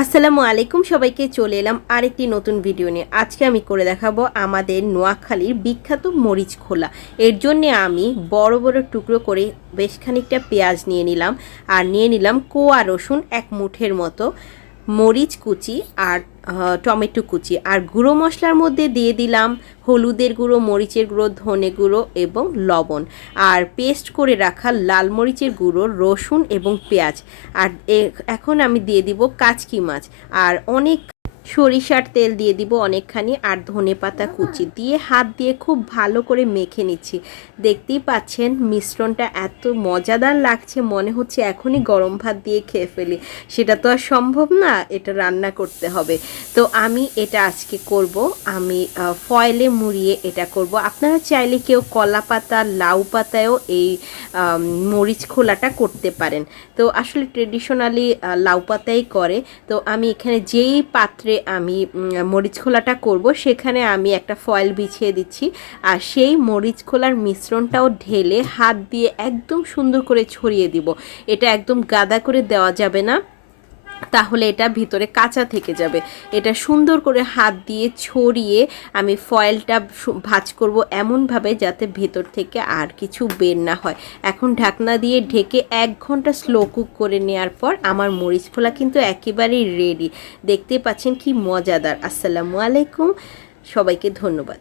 আসসালামু আলাইকুম সবাইকে, চলে এলাম আরেকটি নতুন ভিডিও নিয়ে। আজকে আমি করে দেখাবো আমাদের নোয়াখালীর বিখ্যাত মরিচ খোলা। এর জন্য আমি বড় বড় টুকরো করে বেশ খানিকটা পেঁয়াজ নিয়ে নিলাম, আর নিয়ে নিলাম কোয়া রসুন এক মুঠের মতো, মরিচ কুচি আর টমেটো কুচি, আর গুঁড়ো মশলার মধ্যে দিয়ে দিলাম হলুদের গুঁড়ো, মরিচের গুঁড়ো, ধনে গুঁড়ো এবং লবণ, আর পেস্ট করে রাখা লাল মরিচের গুঁড়ো, রসুন এবং পেঁয়াজ। আর এখন আমি দিয়ে দিব কাচকি মাছ, আর অনেক সরিষার তেল দিয়ে দিব অনেকখানি, আর ধনেপাতা কুচি দিয়ে হাত দিয়ে খুব ভালো করে মেখে নিচ্ছি। দেখতেই পাচ্ছেন মিশ্রণটা এত মজাদার লাগছে, মনে হচ্ছে এখনই গরম ভাত দিয়ে খেয়ে ফেলি। সেটা তো আর সম্ভব না, এটা রান্না করতে হবে। তো আমি এটা আজকে করব, আমি ফয়েলে মুড়িয়ে এটা করব। আপনারা চাইলে কেউ কলা পাতা, লাউ পাতায়ও এই মরিচ খোলাটা করতে পারেন। তো আসলে ট্রেডিশনালি লাউ পাতাই করে। তো আমি এখানে যেই পাত্রে আমি মরিচ খোলাটা করব সেখানে আমি একটা ফয়েল বিছিয়ে দিচ্ছি, আর সেই মরিচ খোলার মিশ্রণটাও ঢেলে হাত দিয়ে একদম সুন্দর করে ছড়িয়ে দিব। এটা একদম গাদা করে দেওয়া যাবে না, তাহলে এটা ভিতরে কাঁচা থেকে যাবে। এটা সুন্দর করে হাত দিয়ে ছড়িয়ে আমি ফয়েলটা ভাঁজ করব এমনভাবে যাতে ভেতর থেকে আর কিছু বের না হয়। এখন ঢাকনা দিয়ে ঢেকে 1 ঘন্টা স্লো কুক করে নেওয়ার পর আমার মরিচ খোলা কিন্তু একেবারেই রেডি। দেখতে পাচ্ছেন কি মজাদার। আসসালামু আলাইকুম, সবাইকে ধন্যবাদ।